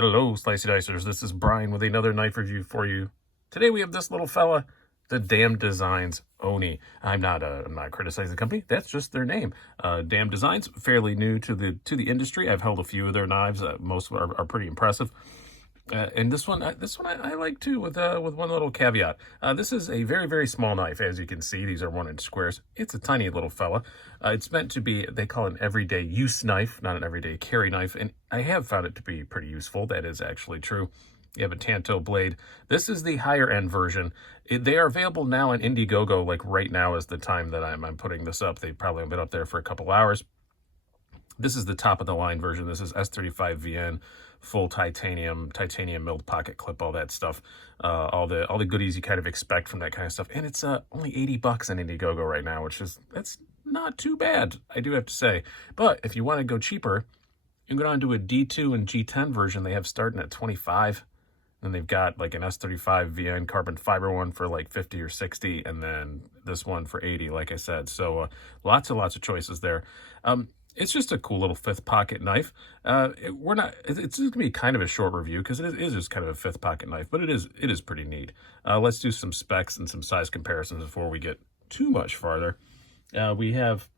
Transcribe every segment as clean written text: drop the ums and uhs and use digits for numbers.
Hello, Slicey Dicers. This is Brian with another knife review for you. Today we have this little fella, the Damn Designs Oni. I'm not criticizing the company. That's just their name. Damn Designs, fairly new to the industry. I've held a few of their knives. Most of them are pretty impressive. And this one I like too, with one little caveat. This is a very, very small knife. As you can see, these are 1-inch squares. It's a tiny little fella. It's meant to be, they call it an everyday use knife, not an everyday carry knife. And I have found it to be pretty useful. That is actually true. You have a Tanto blade. This is the higher end version. They are available now on Indiegogo. Like right now is the time that I'm putting this up. They've probably been up there for a couple hours. This is the top of the line version. This is S35VN, full titanium milled pocket clip, all that stuff, all the goodies you kind of expect from that kind of stuff. And it's only $80 on Indiegogo right now, that's not too bad, I do have to say. But if you want to go cheaper, you can go down to a D2 and G10 version. They have starting at 25. And they've got like an S35VN carbon fiber one for like 50 or 60, and then this one for 80, like I said. So lots of choices there. It's just a cool little fifth pocket knife. It's going to be kind of a short review because it is just kind of a fifth pocket knife, but it is pretty neat. Let's do some specs and some size comparisons before we get too much farther. We have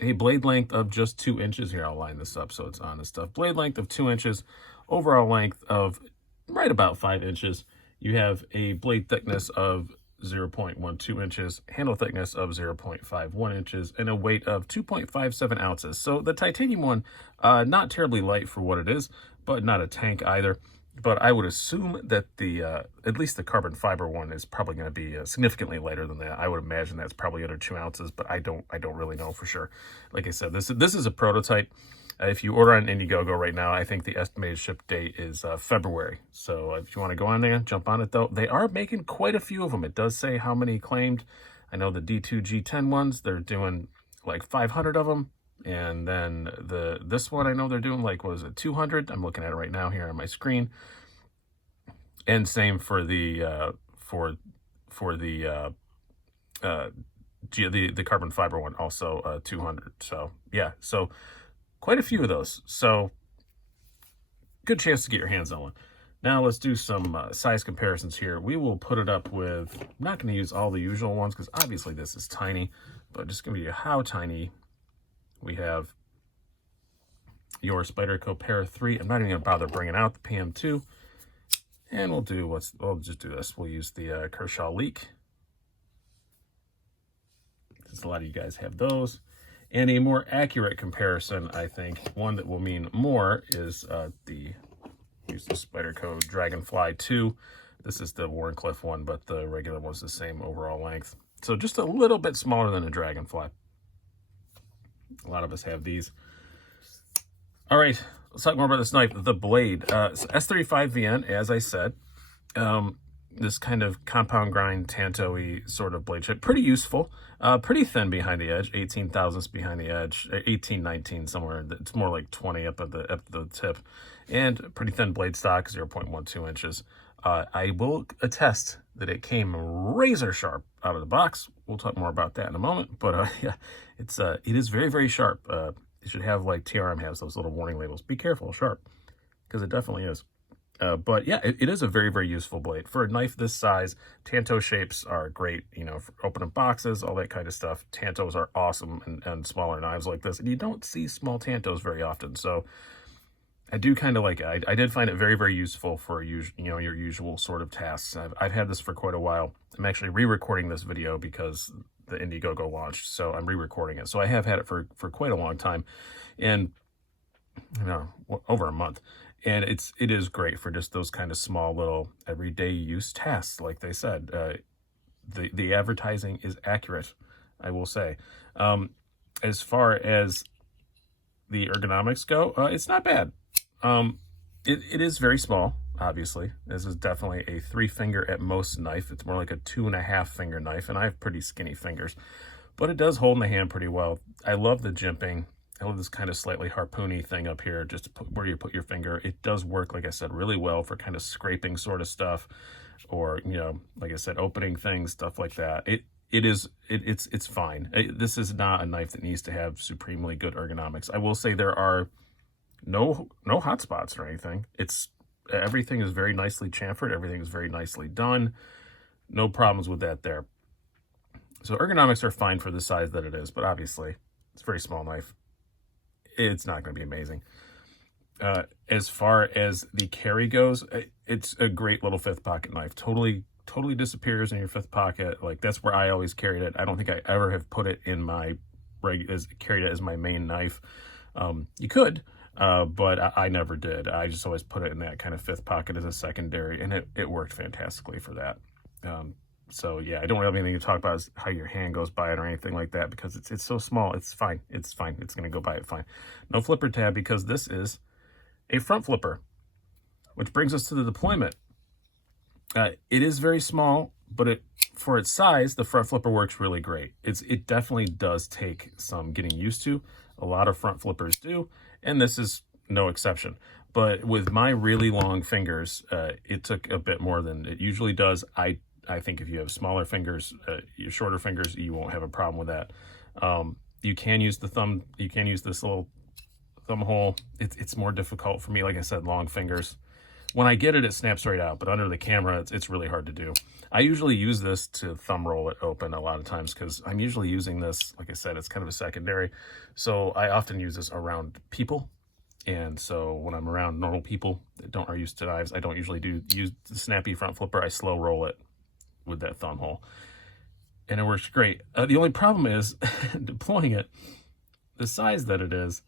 a blade length of just 2 inches. Here, I'll line this up so it's on this stuff. Blade length of 2 inches, overall length of right about 5 inches. You have a blade thickness of 0.12 inches, handle thickness of 0.51 inches, and a weight of 2.57 ounces. So the titanium one, not terribly light for what it is, but not a tank either. But I would assume that at least the carbon fiber one is probably going to be significantly lighter than that. I would imagine that's probably under 2 ounces, but I don't really know for sure. Like I said, this is a prototype. If you order on Indiegogo right now, I think the estimated ship date is February. So if you want to go on there, jump on it though. They are making quite a few of them. It does say how many claimed. I know the D2 G10 ones, they're doing like 500 of them. And then this one, I know they're doing like, what is it, 200? I'm looking at it right now here on my screen. And same for the carbon fiber one, also 200. So yeah, so quite a few of those. So good chance to get your hands on one. Now let's do some size comparisons here. We will put it up with, I'm not going to use all the usual ones because obviously this is tiny, but just going to give you how tiny. We have your Spyderco Para 3. I'm not even going to bother bringing out the PM2. And we'll just do this. We'll use the Kershaw Leak, since a lot of you guys have those. And a more accurate comparison, I think, one that will mean more, is use the Spyderco Dragonfly 2. This is the Wharncliffe one, but the regular one's the same overall length. So just a little bit smaller than a Dragonfly. A lot of us have these. All right, let's talk more about this knife. The blade, S35VN, as I said. This kind of compound grind Tanto-y sort of blade shape. Pretty useful. Pretty thin behind the edge. 18 thousandths behind the edge. 18, 19 somewhere. It's more like 20 up at the tip. And pretty thin blade stock, 0.12 inches. I will attest that it came razor sharp out of the box. We'll talk more about that in a moment. But yeah, it is very, very sharp. You should have, like TRM has, those little warning labels. Be careful, sharp, because it definitely is. But yeah, it is a very, very useful blade. For a knife this size, Tanto shapes are great, for opening boxes, all that kind of stuff. Tantos are awesome and smaller knives like this. And you don't see small Tantos very often. So I do kind of like it. I did find it very, very useful for your usual sort of tasks. I've had this for quite a while. I'm actually re-recording this video because the Indiegogo launched, so I'm re-recording it. So I have had it for quite a long time, and over a month. And it is great for just those kind of small little everyday use tasks, like they said. The advertising is accurate, I will say. As far as the ergonomics go, it's not bad. It is very small, obviously. This is definitely a 3-finger at most knife. It's more like a 2.5-finger knife, and I have pretty skinny fingers. But it does hold in the hand pretty well. I love the jimping. I love this kind of slightly harpoony thing up here, just to put where you put your finger. It does work, like I said, really well for kind of scraping sort of stuff, or, like I said, opening things, stuff like that. It's fine. This is not a knife that needs to have supremely good ergonomics. I will say there are No hot spots or anything. Everything is very nicely chamfered. Everything is very nicely done. No problems with that there. So ergonomics are fine for the size that it is, but obviously it's a very small knife. It's not going to be amazing. As far as the carry goes, it's a great little fifth pocket knife. Totally disappears in your fifth pocket. Like, that's where I always carried it. I don't think I ever have put it in my carried it as my main knife. You could, but I never did. I just always put it in that kind of fifth pocket as a secondary, and it worked fantastically for that. So yeah, I don't have anything to talk about is how your hand goes by it or anything like that, because it's so small. It's fine. It's fine. It's going to go by it fine. No flipper tab, because this is a front flipper, which brings us to the deployment. It is very small, but for its size, the front flipper works really great. It definitely does take some getting used to. A lot of front flippers do, and this is no exception. But with my really long fingers, it took a bit more than it usually does. I think if you have smaller fingers, your shorter fingers, you won't have a problem with that. You can use the thumb. You can use this little thumb hole. It's more difficult for me. Like I said, long fingers. When I get it, it snaps right out. But under the camera, it's really hard to do. I usually use this to thumb roll it open a lot of times, because I'm usually using this. Like I said, it's kind of a secondary. So I often use this around people. And so when I'm around normal people that are used to knives, I don't usually use the snappy front flipper. I slow roll it with that thumb hole, and it works great. The only problem is deploying it, the size that it is.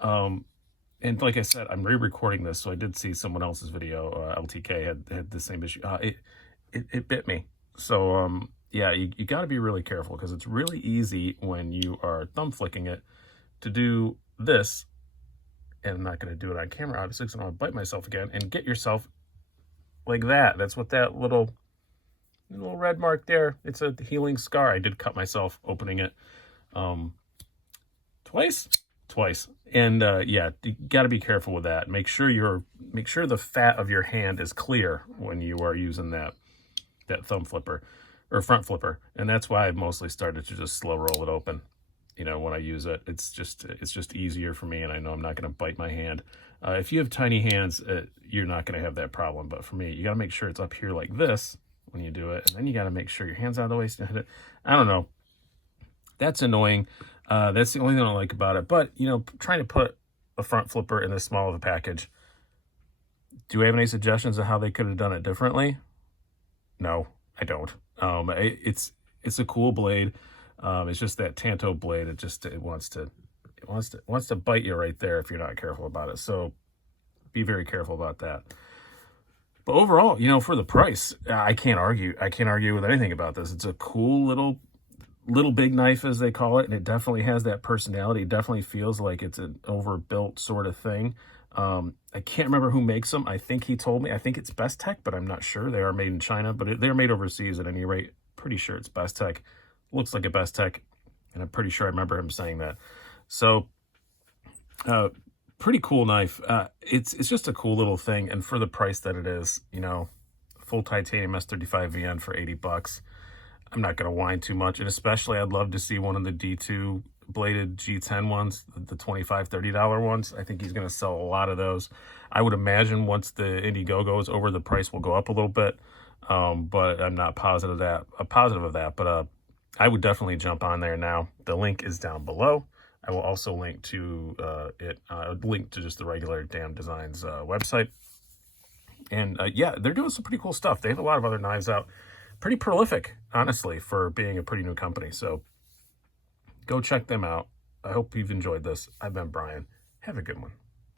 And like I said, I'm re-recording this, so I did see someone else's video. LTK had the same issue. It bit me. So yeah, you got to be really careful, because it's really easy when you are thumb flicking it to do this. And I'm not going to do it on camera, obviously, because I don't want to bite myself again, and get yourself like that. That's what that little red mark there, it's a healing scar. I did cut myself opening it twice. And yeah, you got to be careful with that. Make sure the fat of your hand is clear when you are using that thumb flipper or front flipper. And that's why I've mostly started to just slow roll it open. You know, when I use it, it's just easier for me, and I know I'm not going to bite my hand. If you have tiny hands, you're not going to have that problem. But for me, you got to make sure it's up here like this when you do it, and then you got to make sure your hand's out of the way to hit it. I don't know. That's annoying. That's the only thing I don't like about it. But, you know, trying to put a front flipper in this small of a package, do we have any suggestions of how they could have done it differently? No, I don't. It's a cool blade. It's just that Tanto blade. It wants to bite you right there if you're not careful about it. So be very careful about that. But overall, you know, for the price, I can't argue. I can't argue with anything about this. It's a cool little big knife, as they call it, and it definitely has that personality. It definitely feels like it's an overbuilt sort of thing. I can't remember who makes them. I think he told me. I think it's Best Tech, but I'm not sure. They are made in China, but they're made overseas at any rate. Pretty sure it's Best Tech. Looks like a Best Tech, and I'm pretty sure I remember him saying that. So, pretty cool knife. It's just a cool little thing, and for the price that it is, you know, full titanium S35 VN for $80. I'm not going to whine too much, and especially I'd love to see one of the D2 bladed G10 ones, the $25, $30 ones. I think he's going to sell a lot of those. I would imagine once the Indiegogo is over, the price will go up a little bit, but I'm not positive of that. But I would definitely jump on there now. The link is down below. I will also link to link to just the regular Damn Designs website. And yeah, they're doing some pretty cool stuff. They have a lot of other knives out. Pretty prolific, honestly, for being a pretty new company. So go check them out. I hope you've enjoyed this. I've been Brian. Have a good one.